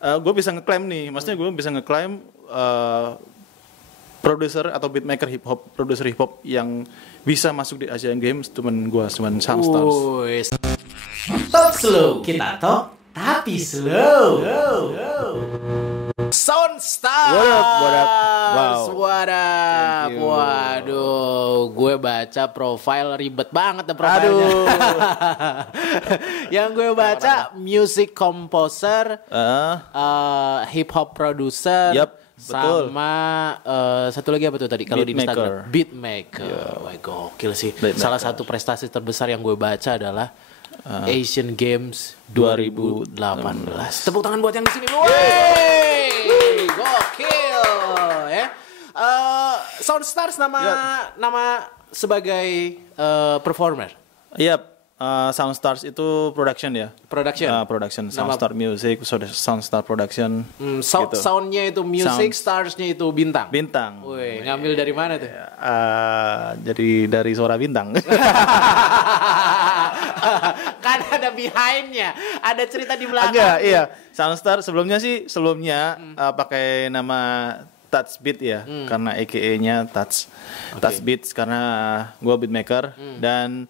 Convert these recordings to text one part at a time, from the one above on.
gue bisa ngeklaim nih, maksudnya gue bisa ngeklaim produser atau beatmaker hip hop, produser hip hop yang bisa masuk di Asian Games cuman Soundstars. Talk slow, kita talk tapi slow. Soundstars. What up? Wow. What up? Thank you. Waduh, gue baca profile ribet banget deh profilnya. Yang gue baca music composer, hip hop producer, Yup, betul. sama satu lagi apa tuh tadi kalau di Beatmaker. Instagram? Beatmaker. Wah, gokil sih. Beatmaker. Salah satu prestasi terbesar yang gue baca adalah Asian Games 2018. Tepuk tangan buat yang di sini. Wey! Gokil ya. Soundstars nama sebagai performer. Iya, Soundstars itu production ya. Production. Soundstar Music, Soundstar Production. Gitu. Soundnya itu music, starsnya itu bintang. Bintang. Wih, ngambil dari mana tuh? Jadi dari suara bintang. Kan ada behindnya, ada cerita di belakang. Agak, iya. Soundstar sebelumnya pakai nama Touch Beat ya, karena AKA-nya Touch Beats karena gue beatmaker dan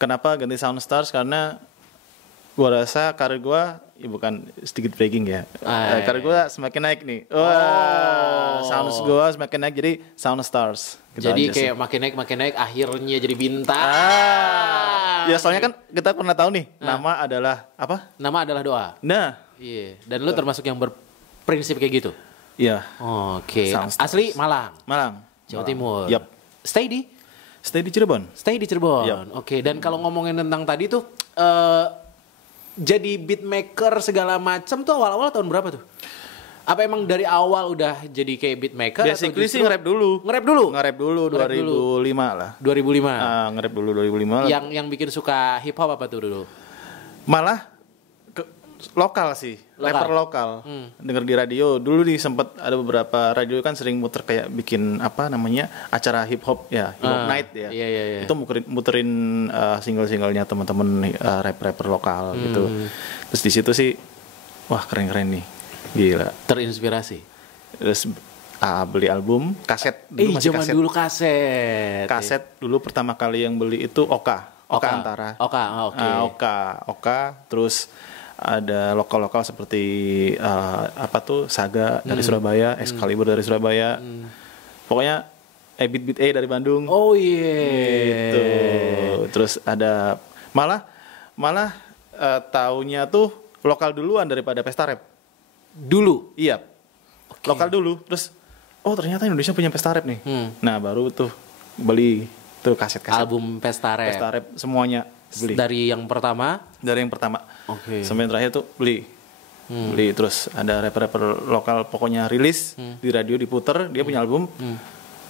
kenapa ganti Soundstars karena gue rasa karir gue bukan sedikit bragging ya, karir gue semakin naik nih. Sounds gue semakin naik jadi Soundstars. Gitu Jadi aja kayak sih. makin naik akhirnya jadi bintang. Ya soalnya kan kita pernah tahu nih nama adalah apa? Nama adalah doa. Nah, Iya. Dan lu termasuk yang berprinsip kayak gitu. iya. Oke. Soundstars. Asli Malang, Malang, Jawa Timur. Yap. Stay di Cirebon. Yap. Oke. Dan kalau ngomongin tentang tadi tuh jadi beatmaker segala macam tuh awal-awal tahun berapa tuh? Apa emang dari awal udah jadi kayak beatmaker? Basically sih nge-rap dulu. Nge-rap dulu? Nge-rap dulu 2005 lah. 2005. Nge-rap dulu 2005 lah. Yang bikin suka hip hop apa tuh dulu? Malah lokal sih, rapper lokal. Denger di radio. Dulu nih sempet ada beberapa radio kan sering muter kayak bikin apa namanya acara hip hop ya, hip hop night ya. Iya. Itu muterin single-singlenya teman-teman rapper lokal gitu. Terus di situ sih wah keren-keren nih. Gila. Terinspirasi. Terus beli album, kaset dulu masih zaman kaset. dulu kaset. Kaset dulu pertama kali yang beli itu Oka Antara. Oke. Oka, terus ada lokal-lokal seperti Saga dari Surabaya, Excalibur dari Surabaya. Pokoknya Beat A dari Bandung. Oh iya. Gitu. Terus ada malah taunya tuh lokal duluan daripada pesta rap. Dulu. Iya. Lokal dulu, terus ternyata Indonesia punya pesta rap nih. Nah, baru tuh beli tuh kaset-kaset Album Pesta Rap. pesta rap semuanya beli. Dari yang pertama. Oke. Sampai yang terakhir tuh beli. Beli terus ada rapper-rapper lokal pokoknya rilis di radio diputer, dia punya album.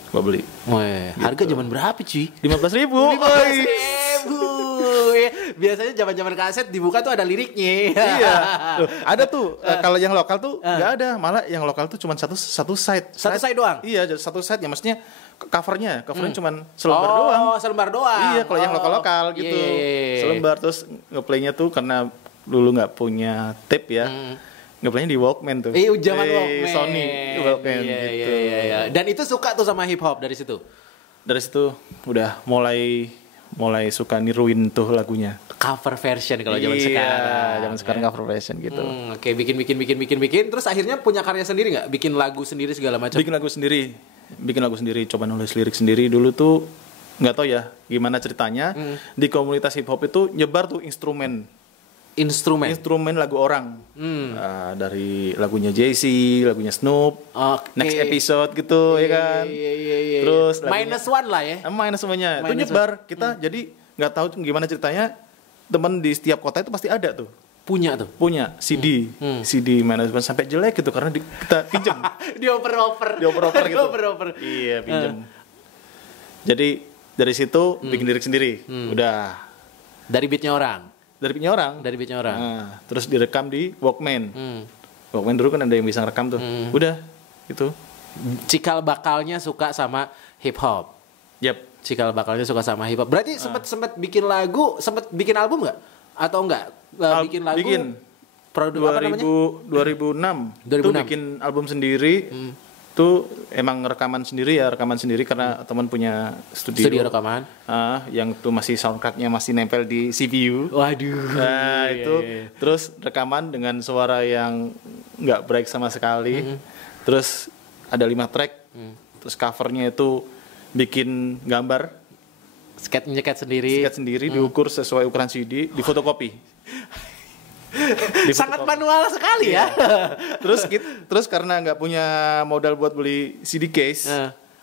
Gua beli. Weh, harga zaman berapa cuy? 15.000. 15.000. Biasanya zaman-zaman kaset dibuka tuh ada liriknya. Iya. Loh, ada tuh kalau yang lokal tuh nggak ada, malah yang lokal tuh cuma satu side. Satu side doang? Iya, satu side ya, maksudnya covernya cuma selembar doang. Oh, selembar doang. Iya, kalau yang lokal gitu. Iya. Selembar terus ngeplaynya tuh karena dulu nggak punya tape ya. Ngeplaynya di Walkman tuh. Zaman Walkman. Sony Walkman gitu. Iya. Dan itu suka tuh sama hip hop dari situ. Dari situ udah mulai suka niruin tuh lagunya. Cover version kalau zaman sekarang. Iya, zaman sekarang cover version gitu. Oke, bikin. Terus akhirnya punya karya sendiri nggak? Bikin lagu sendiri segala macam. Bikin lagu sendiri, coba nulis lirik sendiri. Dulu tuh nggak tahu ya gimana ceritanya di komunitas hip hop itu nyebar tuh instrumen lagu orang. Dari lagunya Jay-Z, lagunya Snoop, Next Episode gitu ya kan. Iya. Terus -1 lah ya. Minus semuanya. Itu nyebar. Kita jadi nggak tahu gimana ceritanya. Temen di setiap kota itu pasti ada tuh. Punya CD. CD -1 sampai jelek gitu karena kita pinjem. Dioper-oper gitu. Iya, pinjem. Jadi dari situ bikin lirik sendiri. Udah. Dari beatnya orang. Nah, terus direkam di Walkman. Walkman dulu kan ada yang bisa rekam tuh. Udah, itu. Cikal bakalnya suka sama hip hop. Yap. Berarti sempat bikin lagu, sempat bikin album nggak? Atau enggak? Bikin lagu. Bikin. Apa namanya? 2006. Itu bikin album sendiri. Itu emang rekaman sendiri karena teman punya studio rekaman. Yang tuh masih sound card-nya masih nempel di CPU. Waduh. Nah, itu terus rekaman dengan suara yang nggak break sama sekali. Terus ada 5 track. Terus covernya itu bikin gambar, Sket sendiri, diukur sesuai ukuran CD, difotokopi. Sangat manual sekali ya. Terus karena nggak punya modal buat beli CD case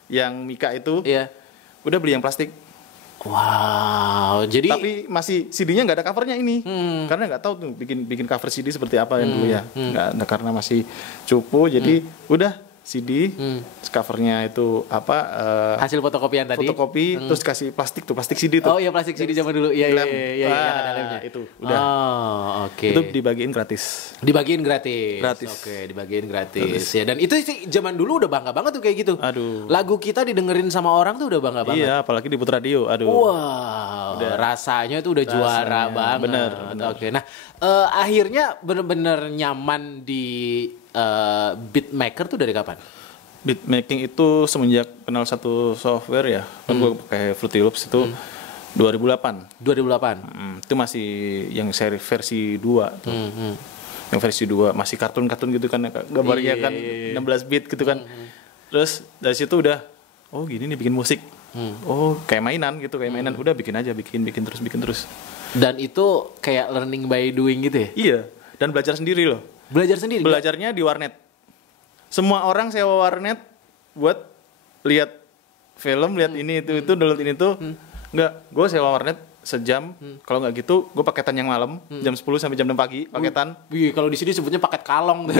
yang Mika itu, udah beli yang plastik. Wow, jadi tapi masih CD-nya nggak ada covernya ini, karena nggak tahu tuh bikin cover CD seperti apa yang dulu ya, nggak ada karena masih cupu, jadi udah CD, covernya itu hasil fotokopian tadi. Fotokopi, terus kasih plastik CD tuh. Oh iya, plastik CD zaman dulu. Iya, ada lemnya. Itu udah. Oh, oke. Itu dibagiin gratis. Oke, dibagiin gratis. Ya, dan itu sih zaman dulu udah bangga banget tuh kayak gitu. Aduh. Lagu kita didengerin sama orang tuh udah bangga banget. Iya, apalagi di putar radio. Aduh. Wow, rasanya itu udah juara banget. Bener. Oke, nah akhirnya bener-bener nyaman di beatmaker tuh dari kapan? Beatmaking itu semenjak kenal satu software ya, kan gue pakai Fruity Loops itu 2008. Itu masih yang seri versi 2 tuh. Yang versi 2 masih kartun-kartun gitu kan, gambarnya kan 16 bit gitu kan. Terus dari situ udah, oh gini nih bikin musik. Oh kayak mainan gitu, udah bikin terus. Dan itu kayak learning by doing gitu ya? Iya, dan belajar sendiri loh. Belajarnya di warnet. Semua orang sewa warnet buat lihat film, lihat ini itu download ini tuh. Enggak, gue sewa warnet sejam. Kalau nggak gitu, gue paketan yang malam jam 10 sampai jam 6 pagi paketan. Kalau di sini sebutnya paket kalong.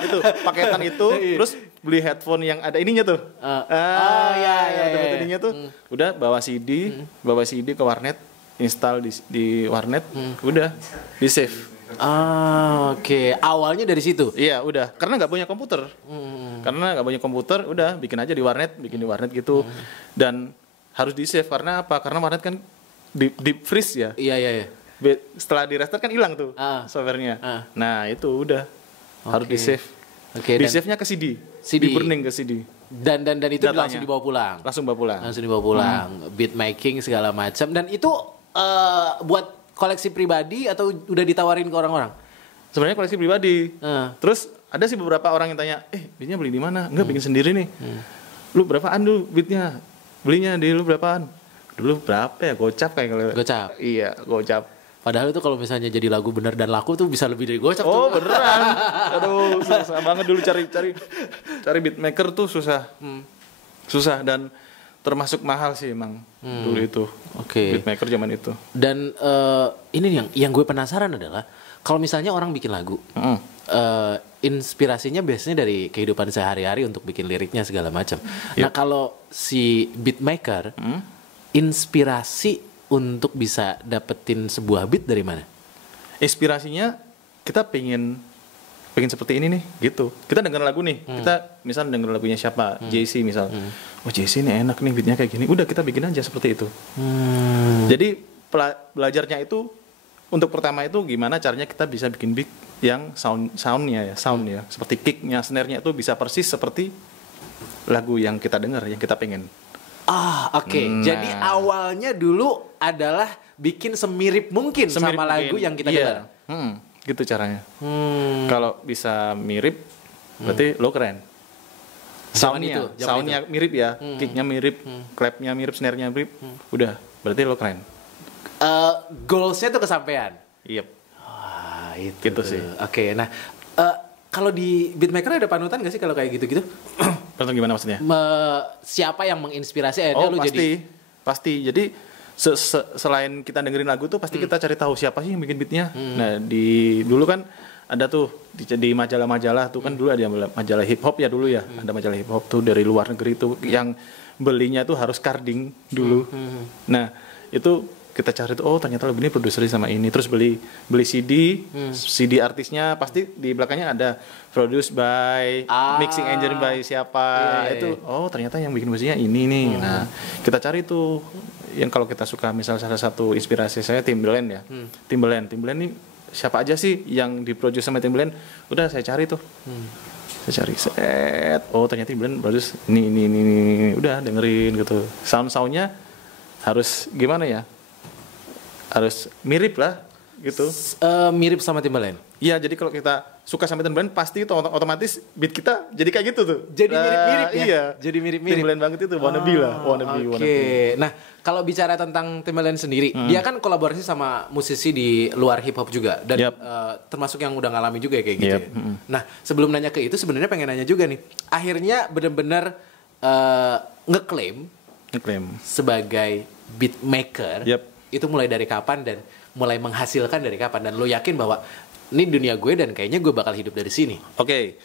Itu paketan itu, terus beli headphone yang ada ininya tuh. Ada ininya tuh. Udah bawa CD ke warnet, install di warnet, udah di save. Oke. Awalnya dari situ. Iya, udah. Karena nggak punya komputer. Udah bikin aja di warnet gitu. Dan harus di save karena apa? Karena warnet kan di freeze ya. Iya. Setelah di restart kan hilang tuh softwarenya. Nah, itu udah harus di save. Oke. Di save-nya ke CD. Di burning ke CD. Dan itu datanya langsung dibawa pulang. Langsung dibawa pulang. Beat making segala macam, dan itu buat koleksi pribadi atau udah ditawarin ke orang-orang? Sebenarnya koleksi pribadi. Terus ada sih beberapa orang yang tanya, beatnya beli di mana? Enggak, bikin sendiri nih. Lu berapaan dulu beatnya? Belinya di lu berapaan? Dulu berapa ya? Gocap kayak kalau. Gocap. Iya, gocap. Padahal itu kalau misalnya jadi lagu bener dan laku tuh bisa lebih dari gocap. Oh, beneran. Aduh, susah banget dulu cari beatmaker tuh susah. Susah dan termasuk mahal sih emang dulu itu. Oke. Beatmaker zaman itu. Dan ini yang gue penasaran adalah kalau misalnya orang bikin lagu, inspirasinya biasanya dari kehidupan sehari-hari untuk bikin liriknya segala macam. Nah, kalau si beatmaker, inspirasi untuk bisa dapetin sebuah beat dari mana? Inspirasinya kita pengen seperti ini nih gitu. Kita denger lagu nih, kita misal denger lagunya siapa, JC misal. Oh JC ini enak nih beatnya kayak gini. Udah kita bikin aja seperti itu. Jadi belajarnya itu untuk pertama itu gimana caranya kita bisa bikin beat yang sound ya, seperti kicknya, snare-nya itu bisa persis seperti lagu yang kita dengar, yang kita pengen. Oke. Jadi awalnya dulu adalah bikin semirip mungkin sama lagu yang kita dengar. Gitu caranya. Kalau bisa mirip, berarti lo keren. Soundnya mirip ya, kicknya mirip, clapnya mirip, snare-nya mirip, udah, berarti lo keren. Goalsnya tuh kesampaian. Yep. Wah, itu gitu sih. Oke, nah kalau di beatmaker ada panutan gak sih kalau kayak gitu-gitu? Panutan gimana maksudnya? Siapa yang menginspirasi akhirnya lu jadi? Pasti. Jadi selain kita dengerin lagu tuh pasti kita cari tahu siapa sih yang bikin beatnya. Nah dulu kan ada tuh di majalah-majalah tuh kan dulu ada majalah hip hop ya dulu ya. Ada majalah hip hop tuh dari luar negeri tuh yang belinya tuh harus carding dulu. Nah itu kita cari tuh, oh ternyata lagu ini produsernya sama ini, terus beli CD artisnya pasti di belakangnya ada produced by, mixing engineer by siapa, itu oh ternyata yang bikin musiknya ini nih. Nah kita cari tuh yang kalau kita suka, misal salah satu inspirasi saya Timbaland ya. Timbaland ini siapa aja sih yang diproduce sama Timbaland. Udah saya cari tuh. Saya cari set. Oh ternyata Timbaland produce ini. Udah dengerin gitu. Soundnya harus gimana ya? Harus mirip lah gitu. Mirip sama Timbaland. Iya, jadi kalau kita suka sama Timbaland pasti itu otomatis beat kita jadi kayak gitu tuh. Jadi mirip-mirip ya. Iya. Jadi mirip-mirip. Timbaland banget itu, wannabe lah, wannabe. Nah, kalau bicara tentang Timbaland sendiri, dia kan kolaborasi sama musisi di luar hip hop juga dan termasuk yang udah ngalami juga kayak gitu. Ya. Nah, sebelum nanya ke itu sebenarnya pengen nanya juga nih. Akhirnya benar-benar ngeklaim sebagai beat maker. Itu mulai dari kapan dan mulai menghasilkan dari kapan, dan lo yakin bahwa ini dunia gue dan kayaknya gue bakal hidup dari sini. Oke.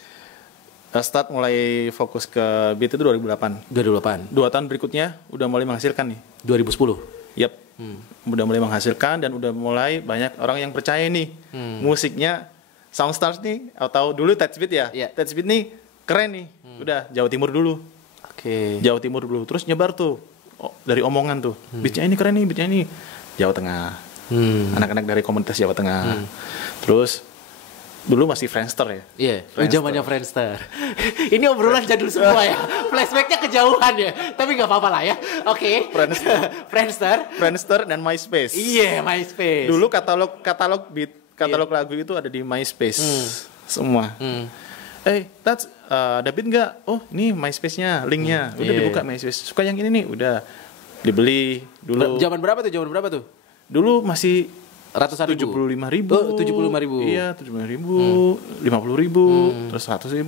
Start mulai fokus ke beat itu 2008. 2008. 2 tahun berikutnya udah mulai menghasilkan nih. 2010. Yap. Udah mulai menghasilkan dan udah mulai banyak orang yang percaya nih. Musiknya Soundstars nih, atau dulu Touchbeat ya. Touchbeat nih keren nih. Udah Jawa Timur dulu. Jawa Timur dulu. Terus nyebar tuh dari omongan tuh. Beatnya ini keren nih, beatnya ini. Jawa Tengah. Anak-anak dari komunitas Jawa Tengah. Terus dulu masih Friendster ya. Iya, zamannya Friendster. Ini obrolan jadul semua ya. Flashbacknya kejauhan ya. Tapi nggak apa-apa lah ya. Oke. Friendster dan MySpace. Iya, MySpace. Dulu katalog beat, lagu itu ada di MySpace. Semua. That's ada beat nggak? Oh, ini MySpace-nya, linknya. Udah dibuka MySpace. Suka yang ini nih, udah dibeli dulu. Zaman berapa tuh? Dulu masih ratusan ribu. 75.000. 75.000. Iya, 75.000, 50.000, terus 100.000.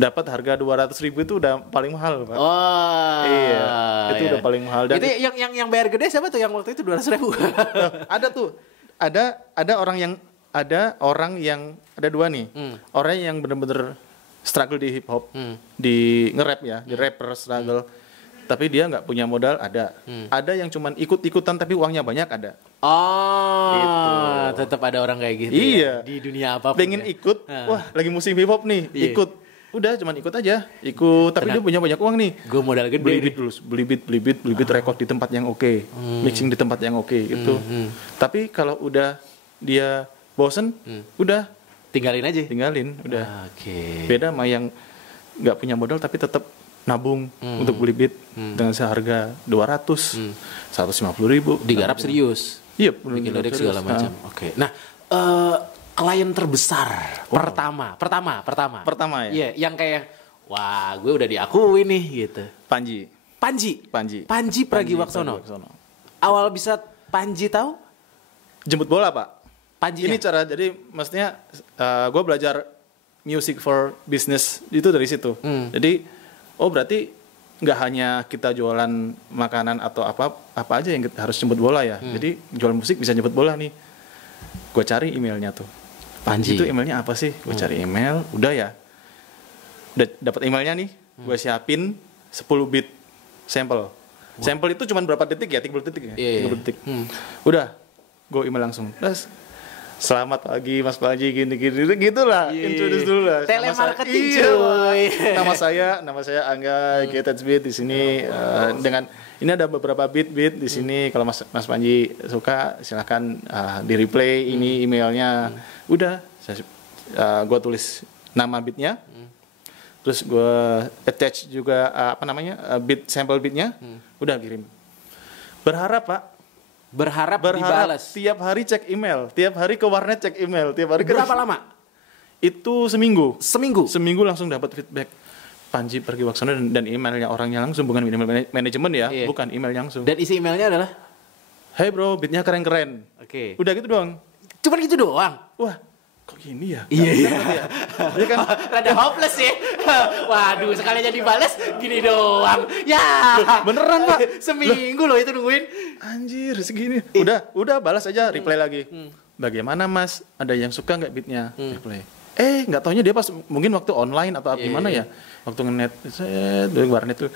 Dapat harga 200.000 itu udah paling mahal, Pak. Oh. Iya. Itu udah paling mahal. Dan itu yang bayar gede siapa tuh yang waktu itu 200.000? Ada tuh. Ada orang yang ada dua nih. Orang yang benar-benar struggle di hip hop, di nge-rap ya, di rapper struggle. Tapi dia nggak punya modal, ada. Ada yang cuman ikut-ikutan tapi uangnya banyak, ada. Oh, gitu. Tetap ada orang kayak gitu. Iya. Ya? Di dunia apapun. Pengen ikut, wah lagi musim hip hop nih, ikut. Udah cuman ikut aja, tapi dia punya banyak uang nih. Gue modal gede. Beli beat, record di tempat yang oke, mixing di tempat yang oke, gitu. Tapi kalau udah dia bosen, udah tinggalin aja. Udah. Oke. Beda sama yang nggak punya modal tapi tetap nabung untuk beli beat dengan seharga 200, 150.000. Digarap serius. Iya, bikin lirik segala macam. Oke. Nah, klien terbesar pertama ya. Iya, yang kayak wah, gue udah diakui nih gitu. Panji Pragiwaksono. Awal bisa Panji tahu? Jemput bola, Pak. Panji. Ini cara, jadi maksudnya gue belajar music for business itu dari situ. Jadi berarti nggak hanya kita jualan makanan atau apa aja yang kita harus jemput bola ya. Jadi jualan musik bisa jemput bola nih. Gue cari emailnya tuh. Panji itu emailnya apa sih? Gue cari email, udah ya. Udah dapat emailnya nih. Gue siapin 10 beat sampel. Sampel itu cuma berapa detik ya? 30 detik ya? 30 detik. Udah, gue email langsung. Terus selamat pagi Mas Panji, gini gitulah, introduce dulu lah. Telemarketing cuy. Nama saya Angga, Touchbeat di sini dengan ini ada beberapa beat di sini. Kalau Mas Panji suka silahkan di replay ini emailnya. Udah, gue tulis nama beatnya, terus gue attach juga beat sample beatnya. Udah kirim. Berharap dibalas. Tiap hari cek email, tiap hari ke warnet cek email, tiap hari. Berapa lama? Itu seminggu. Seminggu langsung dapat feedback. Panji Pragiwaksono dan emailnya orangnya langsung, bukan email manajemen ya, bukan email langsung. Dan isi emailnya adalah, hey bro, beatnya keren-keren. Oke. Udah gitu doang. Cuman gitu doang. Wah, kok gini ya? Iya. Dia kan rada hopeless ya. Waduh, sekalinya dibales gini doang. Ya. Beneran, Pak. Seminggu loh itu nungguin. Anjir, segini. Udah balas aja, reply lagi. Bagaimana Mas? Ada yang suka nggak beatnya? Reply. Nggak taunya dia pas mungkin waktu online atau gimana ya? Waktu nge-net, dari warnet tuh.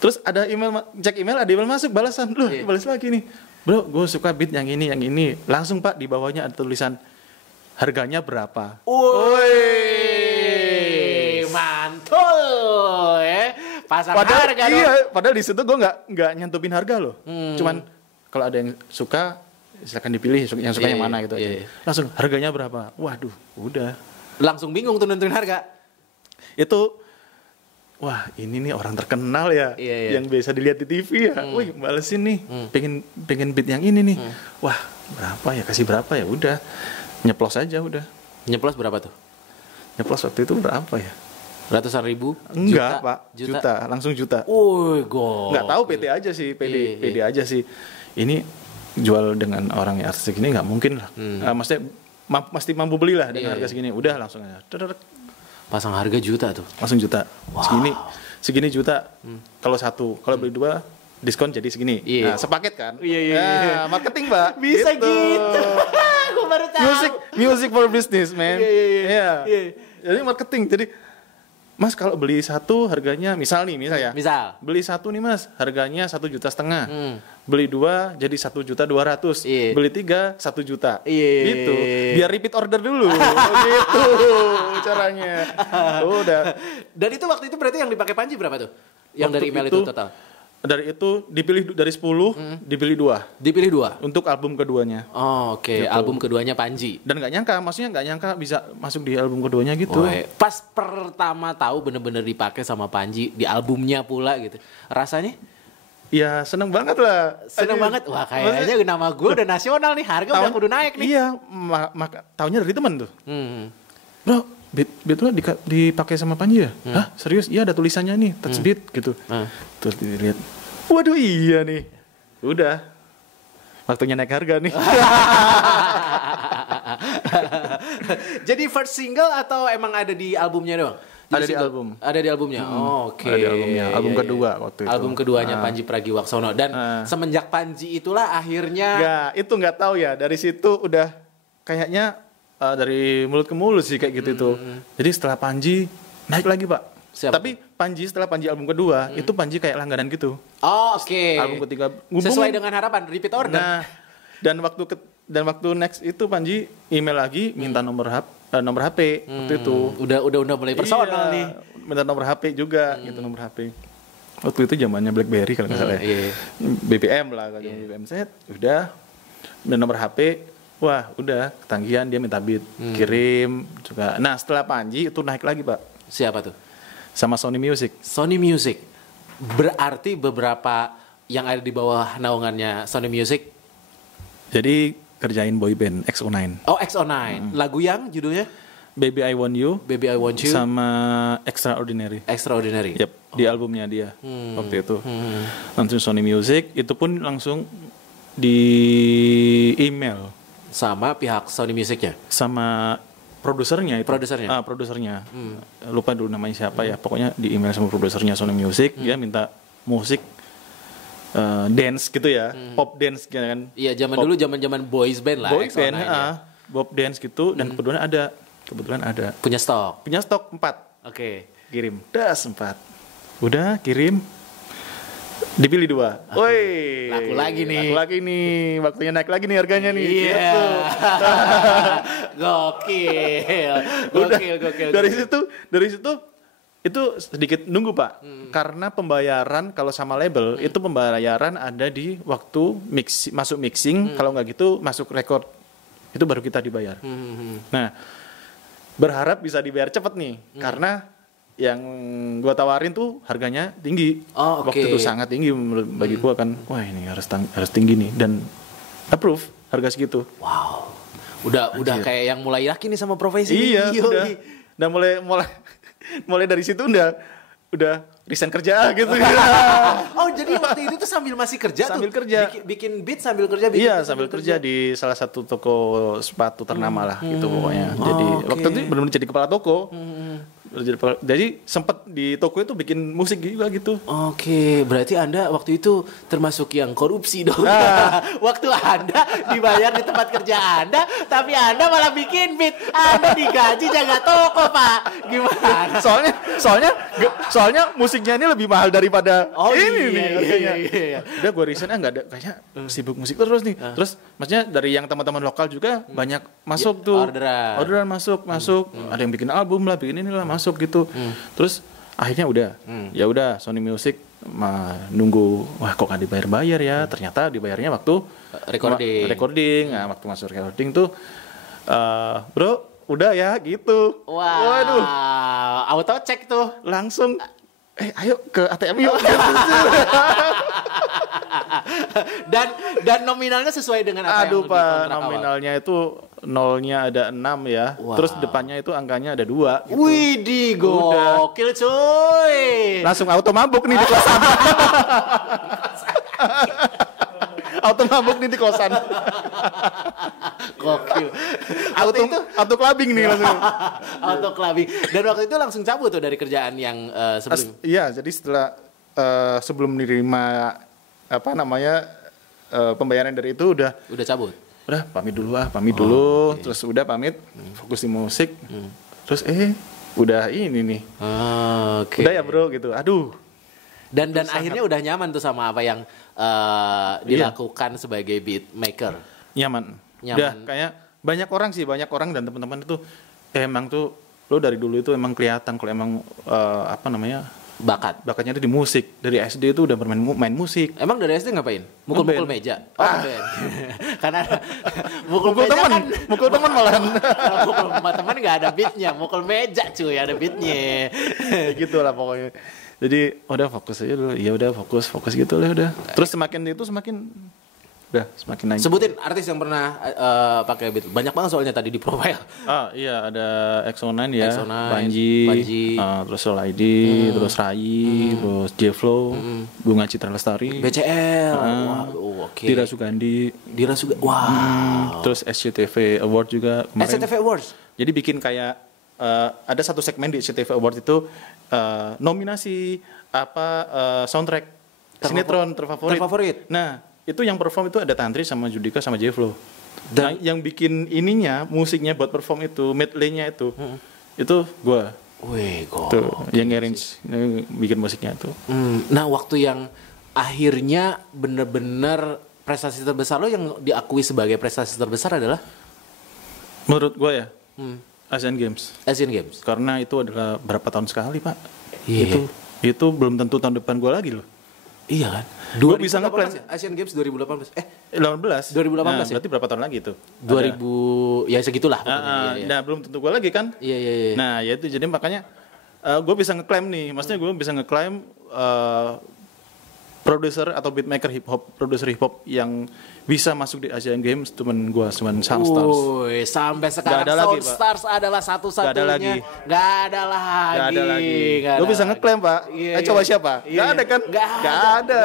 Terus ada email, cek email, ada email masuk, balasan. Loh, balas lagi nih. Bro, gue suka beat yang ini. Langsung Pak, di bawahnya ada tulisan harganya berapa? Woi, mantul ya. Pasar harga dong. Iya, padahal di situ gue nggak nyantumin harga loh. Cuman kalau ada yang suka silakan dipilih yang suka yang mana gitu aja. Iya. Langsung harganya berapa? Waduh, udah. Langsung bingung tuh nentuin harga. Itu wah, ini nih orang terkenal ya Iya. yang biasa dilihat di TV ya. Wih, balesin nih. Pengen beat yang ini nih. Wah, berapa ya? Kasih berapa ya? Udah. Nyeplos aja udah. Nyeplos berapa tuh? Nyeplos waktu itu berapa ya? Ratusan ribu? Enggak, Pak. Juta, langsung juta. Woi, gokil. Nggak tahu PD aja sih, Iya. PD aja sih. Ini jual dengan orang yang artis segini nggak mungkin lah. Maksudnya pasti mampu beli lah dengan harga segini. Udah langsung aja. Pasang harga juta tuh. Langsung juta. Segini juta. Kalau satu, kalau beli dua diskon jadi segini. Iya. Nah, sepaket kan? Iya. Nah, marketing, Pak. Bisa gitu. Gue baru tahu. Music for business, man. Iya. Jadi marketing. Jadi Mas kalau beli satu harganya misal ya. Misal. Beli satu nih Mas, harganya 1,5 juta. Beli dua jadi 1,2 juta. Iya. Beli tiga 1 juta. Iya. Gitu. Biar repeat order dulu. Gitu caranya. Udah. Dan itu waktu itu berarti yang dipakai Panji berapa tuh? Yang Waktu dari email itu total? Dari itu dipilih dari 10, dipilih 2 Dipilih 2. untuk album keduanya. Oh, oke. Gitu. Album keduanya Panji. Dan maksudnya nggak nyangka bisa masuk di album keduanya gitu. Woy. Pas pertama tahu bener-bener dipakai sama Panji di albumnya pula gitu. Rasanya? Ya seneng banget lah. Seneng Aduh. banget. Wah kayaknya nama gue udah nasional nih. Harga udah kudu naik nih. Iya, tahunnya dari teman tuh. Bro, beat lo dipakai sama Panji ya? Hah, serius? Iya ada tulisannya nih, touch beat gitu. Terus dilihat, waduh iya nih. Udah, waktunya naik harga nih. Jadi first single atau emang ada di albumnya doang? Jadi Ada di single- album. Ada di albumnya. Oh, oke. Ada di albumnya. Album kedua waktu itu. Album keduanya Panji Pragiwaksono dan semenjak Panji itulah akhirnya Nggak tahu ya. Dari situ udah kayaknya dari mulut ke mulut sih kayak gitu itu. Jadi setelah Panji naik lagi Pak. Siapa? Tapi setelah Panji album kedua itu Panji kayak langganan gitu. Oh, oke. Album ketiga Sesuai dengan harapan repeat order. Nah, dan waktu next itu Panji email lagi minta nomor HP waktu itu. Udah mulai personal nih. Minta nomor HP juga gitu, nomor HP. Waktu itu zamannya BlackBerry kalau nggak salah ya. Iya. BBM lah kalau BBM set udah dan nomor HP. Wah, udah ketanggihan dia minta beat, kirim juga. Nah, setelah Panji itu naik lagi, Pak. Siapa tuh? Sama Sony Music. Sony Music. Berarti beberapa yang ada di bawah naungannya Sony Music. Jadi kerjain boy band XO9. Oh, XO9. Lagu yang judulnya Baby I Want You Baby I Want You sama Extraordinary. Extraordinary. Yep, di albumnya dia waktu itu. Langsung Sony Music, itu pun langsung di email Sama pihak Sony Musicnya. sama produsernya itu. Produsernya? Produsernya. Lupa dulu namanya siapa ya. Pokoknya di email sama produsernya Sony Music, dia minta musik dance gitu ya, pop dance gitu kan. Iya, zaman boys band lah. Boy band, XO9 ya. pop dance gitu dan kebetulan ada. Punya stok. Punya stok 4. Oke. Kirim. Das 4. Udah kirim. Dipilih 2. Woi. Laku lagi nih. Laku lagi nih. Waktunya naik lagi nih harganya nih. Iya. Gitu. Gokil. Dari situ itu sedikit nunggu Pak. Karena pembayaran kalau sama label itu pembayaran ada di waktu masuk mixing, kalau nggak gitu masuk record. Itu baru kita dibayar. Nah, berharap bisa dibayar cepet nih karena yang gua tawarin tuh harganya tinggi. Oh, oke. Waktu itu sangat tinggi bagi gua kan. Wah, ini harus tinggi nih dan approve harga segitu. Wow. Udah kayak yang mulai yakin nih sama profesi. Iya, nih. udah. Dan mulai dari situ udah resign kerja gitu. Oh, jadi waktu itu tuh sambil masih kerja Sambil tuh? kerja. Bikin beat sambil kerja? Iya, sambil kerja di salah satu toko sepatu ternama lah gitu pokoknya. Jadi waktu itu benar-benar jadi kepala toko. Jadi sempat di toko itu bikin musik juga gitu. Oke, berarti Anda waktu itu termasuk yang korupsi dong. Waktu Anda dibayar di tempat kerja Anda, tapi Anda malah bikin beat. Anda digaji jaga toko, Pak. Gimana? Soalnya musiknya ini lebih mahal daripada ini nih harganya. Iya. Udah gue resign nggak ada kayaknya sibuk musik terus nih. Terus maksudnya dari yang teman-teman lokal juga banyak masuk tuh. Orderan masuk. Ada yang bikin album lah, bikin inilah masuk gitu. Terus akhirnya ya udah Sony Music nunggu, wah kok nggak dibayar ya, ternyata dibayarnya waktu recording. Nah, waktu masuk recording tuh bro udah ya gitu. Waduh, auto cek tuh langsung ayo ke ATM yuk. dan nominalnya sesuai dengan apa yang Pak, dikontrak nominalnya itu nolnya ada 6 ya. Wow. Terus depannya itu angkanya ada 2 gitu. Widih, gokil cuy. Langsung auto mabuk nih di kosan. Auto mabuk nih di kosan. Gokil. Auto clubbing nih langsung. Auto clubbing. Dan waktu itu langsung cabut tuh dari kerjaan yang sebelum. Iya, jadi setelah sebelum menerima pembayaran dari itu udah cabut. Udah pamit dulu, okay. Terus udah pamit, fokus di musik, terus udah ini nih, okay. Udah ya bro gitu, aduh. Dan akhirnya udah nyaman tuh sama apa yang dilakukan sebagai beat maker. Nyaman. Udah kayak banyak orang dan teman-teman itu emang tuh lo dari dulu itu emang kelihatan kalau emang bakatnya itu di musik. Dari SD itu udah main musik. Emang dari SD ngapain? Mukul meja. Karena mukul teman malahan. Mukul teman nggak ada beatnya. Mukul meja cuy ada beatnya. Gitu lah pokoknya. Jadi udah fokus aja dulu. Ya udah fokus gitu lah udah. Terus semakin naik. Sebutin artis yang pernah pakai beat. Banyak banget soalnya tadi di profile. Iya ada EXO-9 ya. EXO-9, Panji. Terus Soul ID, terus Rai, terus J-Flow, Bunga Citra Lestari, BCL. Okay. Dira Sugandi. Wow. Terus SCTV Award juga kemarin. SCTV Awards. Jadi bikin kayak ada satu segmen di SCTV Award itu nominasi soundtrack sinetron terfavorit. Nah, itu yang perform itu ada Tantri sama Judika sama J-Flow. Dan yang bikin ininya musiknya buat perform itu medley-nya itu gua. Wih, tuh yang arrange bikin musiknya itu. Nah, waktu yang akhirnya bener-bener prestasi terbesar lo yang diakui sebagai prestasi terbesar adalah menurut gua ya Asian Games. Karena itu adalah berapa tahun sekali, Pak. Yeah. Itu belum tentu tahun depan gua lagi loh. Iya kan? Gue bisa ngeklaim Asian Games 2018. 2018 ya? Berarti berapa tahun lagi itu? 2000 ya segitulah pokoknya. Nah, belum tentu gue lagi kan? Iya. Nah, ya itu jadi makanya gue bisa ngeklaim nih. Maksudnya gue bisa ngeklaim produser atau beatmaker produser hip hop yang bisa masuk di Asian Games cuman Soundstars. Sampai sekarang Soundstars adalah satu-satunya. Gak ada lagi. Gue bisa ngeklaim, Pak. Coba siapa? Gak ada kan? Gak ada.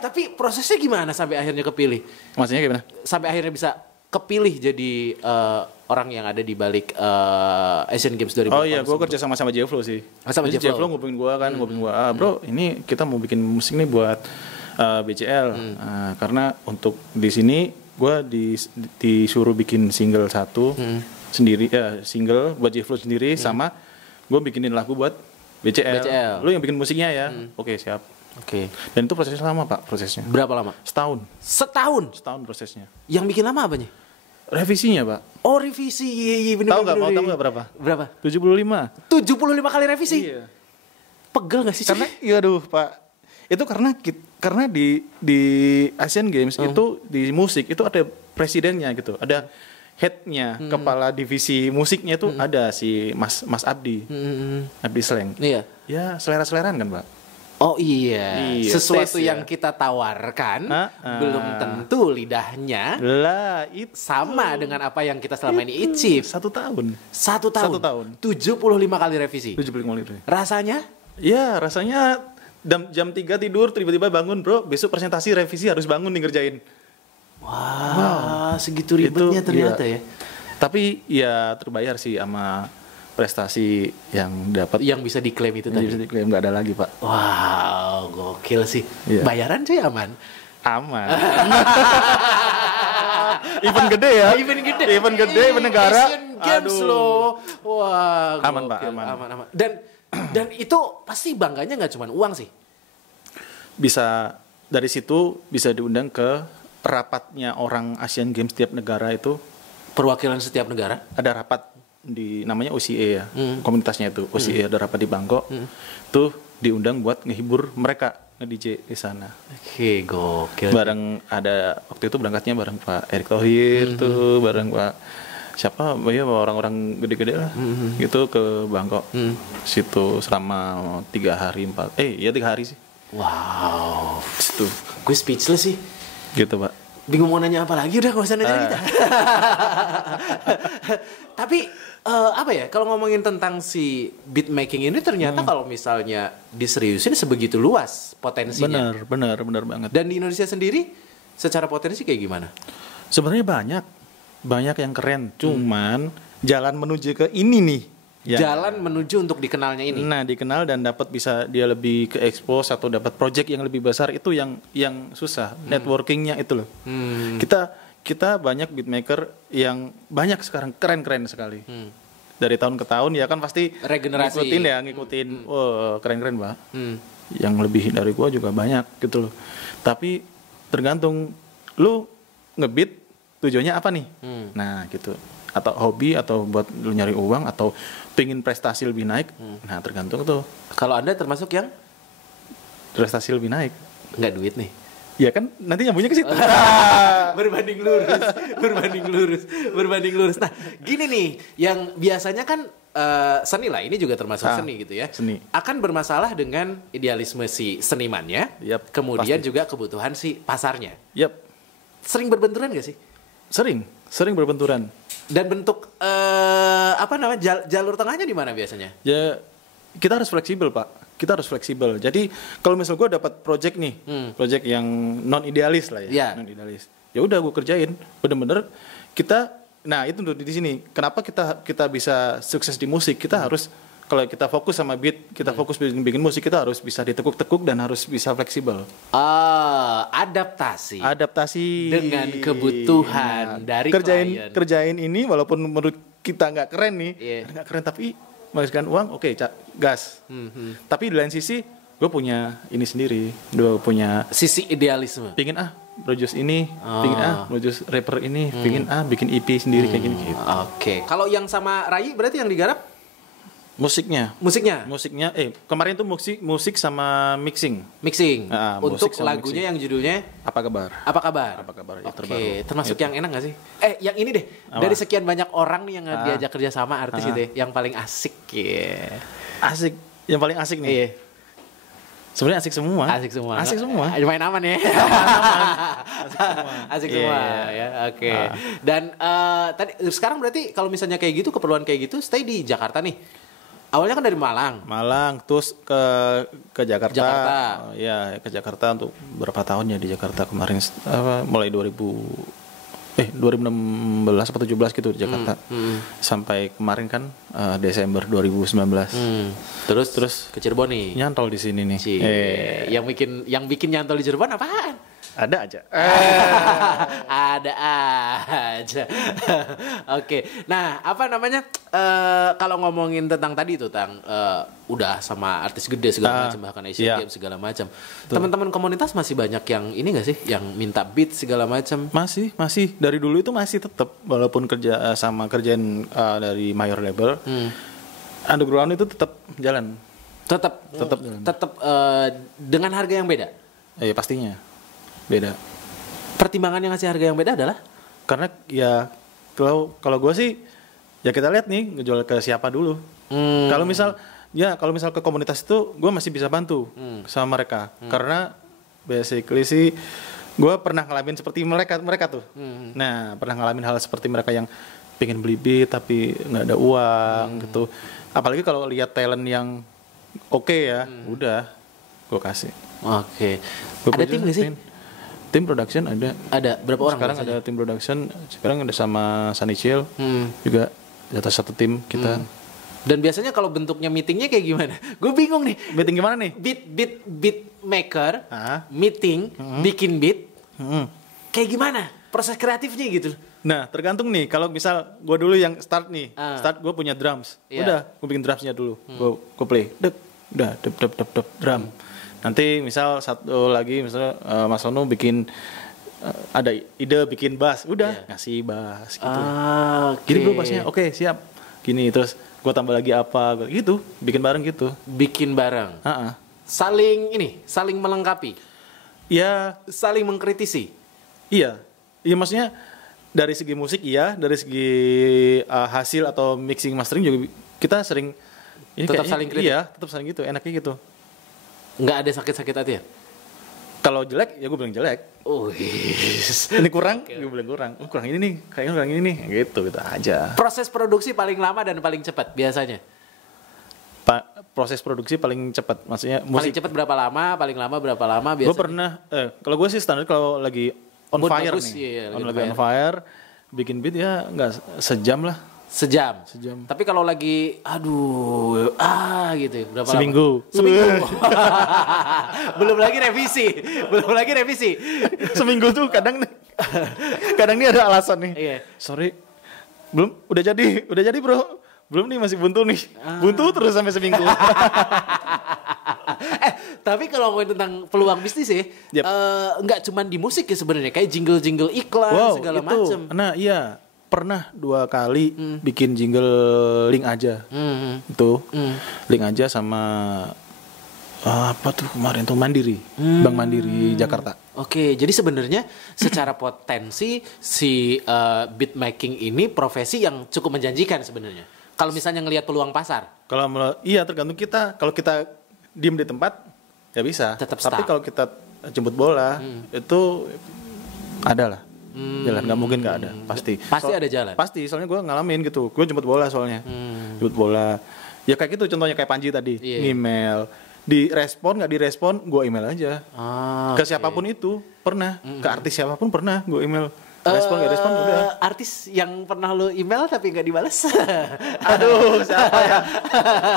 Tapi prosesnya gimana sampai akhirnya kepilih? Maksudnya gimana? Sampai akhirnya bisa kepilih jadi orang yang ada di balik Asian Games 2018. Oh iya, gue kerja sama J-Flow sih. Sama J-Flow ngubungin gue kan, bro, ini kita mau bikin musik nih buat BCL. Karena untuk di sini gue disuruh bikin single sendiri, single buat J-Flow sendiri, sama gue bikinin lagu buat BCL. Lu yang bikin musiknya ya. Oke, siap. Oke. Dan itu prosesnya lama, Pak, prosesnya. Berapa lama? Setahun prosesnya. Yang bikin lama apanya? Revisinya, Pak. Oh, revisi. Iya, bener. Tahu nggak berapa? Berapa? 75 kali revisi? Iya. Pegel nggak sih? Karena, Pak. Itu karena di Asian Games itu di musik itu ada presidennya gitu. Ada headnya, kepala divisi musiknya itu ada si Mas Abdi. Abdi Sleng. Iya. Ya, selera-seleraan kan, Pak. Oh iya, sesuatu taste, yang kita tawarkan belum tentu lidahnya sama dengan apa yang kita selama ini icip. Satu tahun. 75 kali revisi. 75 kali revisi. Rasanya? Ya, rasanya jam 3 tidur, tiba-tiba bangun, bro. Besok presentasi revisi harus bangun nih ngerjain. Wow, segitu ribetnya itu, ternyata ya. Tapi ya terbayar sih sama prestasi yang dapat, yang bisa diklaim itu tadi. Bisa diklaim, nggak ada lagi, Pak. Wow, gokil sih. Yeah. Bayaran cuy aman. Event gede ya. Event gede, event negara. Asian Games loh. Wah, aman, Pak, aman. Dan itu pasti bangganya nggak cuma uang sih. Bisa dari situ bisa diundang ke rapatnya orang Asian Games setiap negara itu. Perwakilan setiap negara? Ada rapat di namanya OCA ya, komunitasnya itu OCA ada rapat di Bangkok, tuh diundang buat ngehibur mereka nge-DJ di sana. Oke, gokil. Bareng ada waktu itu berangkatnya bareng Pak Erick Thohir tuh, bareng Pak siapa ya orang-orang gede-gede lah gitu ke Bangkok. Situ selama 3 hari 3 hari sih. Wow. Situ. Gue speechless sih. Gitu, Pak. Bingung mau nanya apa lagi, udah gak usah nanya kita. Tapi apa ya, kalau ngomongin tentang si beat making ini ternyata kalau misalnya diseriusin sebegitu luas potensinya. Benar banget. Dan di Indonesia sendiri secara potensi kayak gimana? Sebenarnya banyak yang keren, cuman jalan menuju ke ini nih. Jalan menuju untuk dikenalnya ini. Nah, dikenal dan dapat bisa dia lebih ke expose atau dapat project yang lebih besar itu yang susah. Networkingnya itu loh. Kita banyak beatmaker yang banyak sekarang keren-keren sekali. Dari tahun ke tahun ya kan pasti regenerasi. ngikutin. Wah, keren-keren, Pak. Yang lebih dari gua juga banyak gitu loh. Tapi tergantung lu ngebeat tujuannya apa nih. Nah, gitu. Atau hobi atau buat lu nyari uang atau pengen prestasi lebih naik. Nah, tergantung tuh. Kalau Anda termasuk yang Prestasi lebih naik. nggak duit nih. Ya kan nanti nyambungnya ke situ. berbanding lurus. Nah, gini nih, yang biasanya kan seni lah, ini juga termasuk seni gitu ya. Seni. Akan bermasalah dengan idealisme si senimannya, kemudian pasti. juga kebutuhan si pasarnya. Sering berbenturan gak sih? Sering berbenturan. Dan bentuk jalur tengahnya di mana biasanya? Ya kita harus fleksibel, Pak. Jadi kalau misal gue dapat project nih, project yang non idealis lah ya, non idealis. Ya udah gue kerjain, bener-bener kita. Nah itu di sini. Kenapa kita bisa sukses di musik? Kita harus kalau kita fokus sama beat, kita fokus bikin musik, kita harus bisa ditekuk-tekuk dan harus bisa fleksibel. Adaptasi dengan kebutuhan dari kerjain ini walaupun menurut kita nggak keren nih, nggak keren tapi menghasilkan uang, oke, gas. Tapi di lain sisi, gue punya ini sendiri, gue punya sisi idealisme. Pingin produce ini, pingin produce rapper ini, pingin bikin EP sendiri kayak gini gitu. Oke. Kalau yang sama Rai berarti yang digarap? Musiknya kemarin tuh musik sama mixing untuk lagunya yang judulnya Apa Kabar yang terbaru. Termasuk yang enak gak sih? Yang ini deh. Dari sekian banyak orang nih yang diajak kerja sama artis itu yang paling asik yang paling asik nih. Sebenarnya asik semua. Main aman ya. Asik semua ya. Oke. Dan tadi sekarang berarti kalau misalnya kayak gitu, keperluan kayak gitu, stay di Jakarta nih. Awalnya kan dari Malang, terus ke Jakarta. Ya, ke Jakarta untuk berapa tahun ya di Jakarta kemarin mulai 2016 atau 17 gitu di Jakarta. Sampai kemarin kan Desember 2019. Terus ke Cirebon nih. Nyantol di sini nih. Yang bikin nyantol di Cirebon apaan? Ada aja. Ada aja. Oke. Nah, apa namanya? Kalau ngomongin tentang tadi itu, udah sama artis gede segala macam, bahkan Asian Games segala macam. Teman-teman komunitas masih banyak yang ini nggak sih? Yang minta beat segala macam? Masih. Dari dulu itu masih tetap, walaupun kerjaan dari mayor label, underground itu tetap jalan. Tetap dengan harga yang beda. Pastinya beda. Pertimbangan yang ngasih harga yang beda adalah karena ya kalau gue sih ya kita lihat nih ngejual ke siapa dulu. Kalau misal ke komunitas itu gue masih bisa bantu sama mereka karena basically sih gue pernah ngalamin seperti mereka tuh. Nah, pernah ngalamin hal seperti mereka yang pengen beli beat tapi nggak ada uang gitu. Apalagi kalau lihat talent yang oke ya, udah gue kasih. Oke. Ada tim nggak sih? Tim production ada. Ada berapa orang? Sekarang ada tim production. Sekarang ada sama Sunny Chill juga di atas satu tim kita. Dan biasanya kalau bentuknya meetingnya kayak gimana? Gue bingung nih. Meeting gimana nih? Beat maker, meeting, bikin beat. Kayak gimana? Proses kreatifnya gitu. Nah, tergantung nih. Kalau misal gue dulu yang start nih, gue punya drums. Udah, gue bikin drumsnya dulu. Gue play. Udah, drum. Nanti misal satu lagi misal Mas Ono bikin ada ide bikin bass, udah ngasih bass gitu. Gini bro bassnya, oke siap. Gini terus gue tambah lagi apa gitu, bikin bareng gitu. Bikin bareng. saling melengkapi, Ya, saling mengkritisi. iya. Iya maksudnya dari segi musik iya, dari segi hasil atau mixing mastering juga kita sering ini Tetap kayaknya- saling kritik? Iya, tetap saling gitu, enaknya gitu. Nggak ada sakit-sakit hati ya? Kalau jelek ya gue bilang jelek. Oh, yes. Ini kurang, gue bilang kurang. Oh, kurang ini nih, kayaknya kurang ini nih, gitu aja. Proses produksi paling lama dan paling cepat biasanya. Proses produksi paling cepat, maksudnya Paling musik. cepat berapa lama? Paling lama berapa lama Gue biasanya? pernah, kalau gue sih standar kalau lagi on Mood fire bagus, nih, iya, lagi on lagi on fire, bikin beat ya nggak sejam lah, Sejam. Sejam. Tapi kalau lagi gitu ya, berapa seminggu. lama? Seminggu. Belum lagi revisi. Seminggu tuh kadang nih ada alasan nih. Iya. Sorry, belum, udah jadi bro. Belum nih, masih buntu nih. Buntu terus sampai seminggu. Tapi kalau ngomongin tentang peluang bisnis ya, Yep. nggak cuma di musik ya sebenarnya, kayak jingle iklan segala itu. macam. Nah iya, pernah 2 kali bikin jingle link aja. Itu link aja sama apa tuh kemarin tuh Mandiri, Bank Mandiri Jakarta. Oke, jadi sebenarnya secara potensi si beat making ini profesi yang cukup menjanjikan sebenarnya. Kalau misalnya ngelihat peluang pasar, Kalau iya tergantung kita. Kalau kita diem di tempat ya bisa. Tetap Tapi stuck. kalau kita jemput bola itu ada lah. Jalan, nggak mungkin nggak ada, pasti. Pasti ada jalan. Pasti, soalnya gue ngalamin gitu. Gue jemput bola soalnya. Jemput bola. Ya kayak gitu contohnya kayak Panji tadi, Iya. email. Direspon nggak direspon, gue email aja. Ke oke. siapapun itu pernah, ke artis siapapun pernah gue email. Respon nggak respon udah. Artis yang pernah lo email tapi nggak dibalas. Aduh, siapa ya?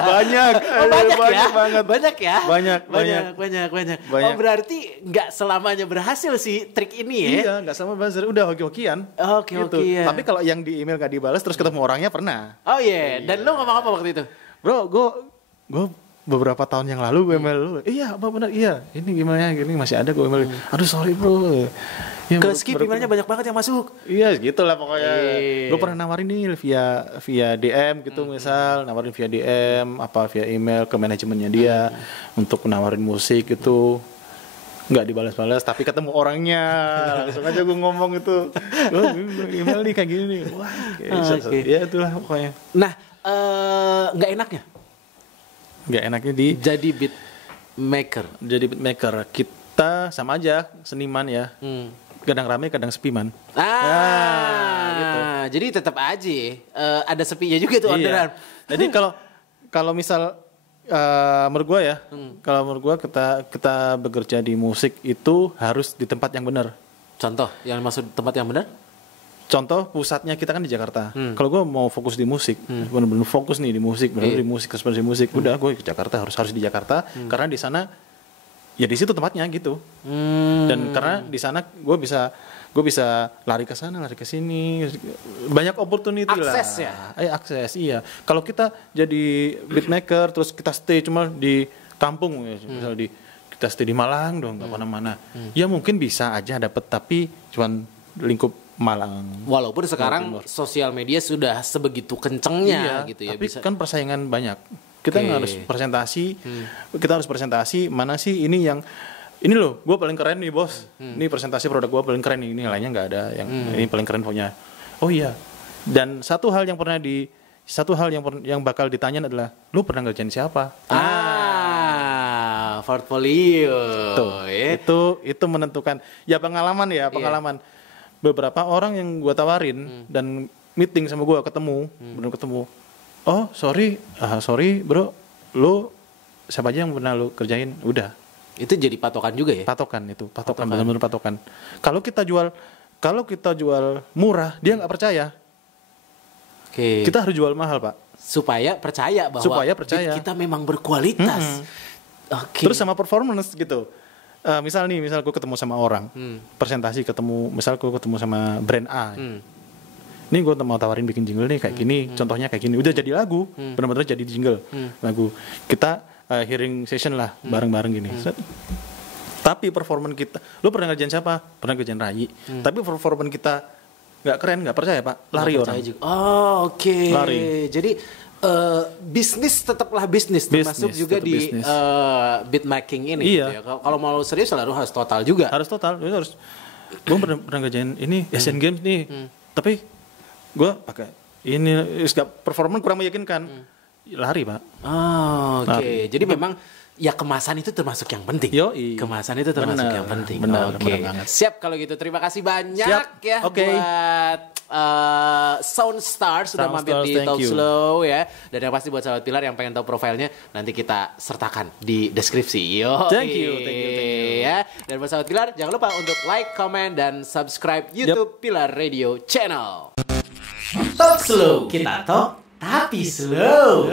Banyak. Oh, Aduh, banyak ya? banget. Banyak ya? Banyak. Oh, berarti nggak selamanya berhasil sih trik ini ya? Iya, nggak sama buzzer, udah hoki-hokian. Hoki-hokian. Tapi kalau yang di email nggak dibalas terus ketemu orangnya pernah. Oh iya, dan lo ngomong apa waktu itu? Bro, gue beberapa tahun yang lalu gue email lu. Iya, apa benar? Iya. Ini gimana? Gini masih ada gue email. Aduh, sorry bro. Ya, Ke skip emailnya banyak banget yang masuk. Iya, gitulah pokoknya. Iya. Gue pernah nawarin nih via DM gitu misal, nawarin via DM, apa via email ke manajemennya dia untuk nawarin musik gitu. Nggak dibalas-balas, tapi ketemu orangnya langsung aja gue ngomong itu. Gue email nih kayak gini nih. Wah, Oke. ya itulah pokoknya. Nah, nggak enaknya Nggak enaknya di jadi beat maker. jadi beatmaker. Kita sama aja seniman ya. Kadang rame, kadang sepi man. Gitu. Jadi tetap aja ada sepinya juga tuh orderan. Jadi kalau misal menurut gue ya, kalau menurut gue kita bekerja di musik itu harus di tempat yang benar. Contoh yang maksud tempat yang benar? Contoh pusatnya kita kan di Jakarta. Kalau gue mau fokus di musik, benar-benar fokus nih di musik, benar-benar di musik, ekspresi musik. Udah gue ke Jakarta harus di Jakarta karena di sana ya di situ tempatnya gitu. Dan karena di sana gue bisa lari ke sana, lari ke sini, banyak opportunity Akses lah. Akses, iya. Kalau kita jadi beatmaker terus kita stay cuma di kampung, misal kita stay di Malang dong, nggak kemana-mana. Ya mungkin bisa aja dapet, tapi cuman lingkup Malang. Walaupun sekarang sosial media sudah sebegitu kencengnya gitu ya. Tapi Bisa. kan persaingan banyak. Kita Oke. harus presentasi, mana sih ini yang ini loh, gue paling keren nih bos. Ini presentasi produk gue paling keren nih. Ini lainnya nggak ada yang ini paling keren punya. Oh iya. Dan satu hal yang bakal ditanya adalah, lu pernah ngerjain siapa? Portfolio. Tuh, Ya. itu menentukan. Ya pengalaman. Beberapa orang yang gue tawarin dan meeting sama gue benar ketemu. Oh sorry bro, lu siapa aja yang pernah lu kerjain? Udah. Itu jadi patokan juga ya? Patokan benar-benar patokan. Kalau kita jual murah, dia nggak percaya. Oke. Kita harus jual mahal pak. Supaya percaya bahwa percaya. kita memang berkualitas. Oke. Terus sama performance gitu. Misal gue ketemu sama orang, presentasi misal gue ketemu sama brand A. Ini gue mau tawarin bikin jingle nih kayak gini, contohnya kayak gini. Udah jadi lagu, benar-benar jadi jingle lagu. Kita hearing session lah bareng-bareng gini. Tapi performance kita, lu pernah ngerjain siapa? Pernah ngerjain Rai. Tapi performance kita nggak keren, nggak percaya pak, lari Nggak orang. percaya juga. Oh oke. Lari. Jadi bisnis tetaplah bisnis, termasuk juga di bisnis. beatmaking ini. Iya. Gitu ya. Kalau mau serius harus total juga. Harus total, itu harus. Gue pernah ngerjain ini Asian Games nih, tapi gue pakai ini performa kurang meyakinkan. Lari pak. Oke. Jadi memang ya kemasan itu termasuk yang penting. Kemasan itu termasuk yang penting. Oke. Siap kalau gitu. Terima kasih banyak ya buat Sound Star sudah mampir di Talk Slow ya. Dan yang pasti buat sahabat Pilar yang pengen tahu profilnya nanti kita sertakan di deskripsi. Thank you. Ya. Dan buat sahabat Pilar jangan lupa untuk like, comment dan subscribe YouTube Pilar Radio Channel. Talk Slow, kita talk tapi slow.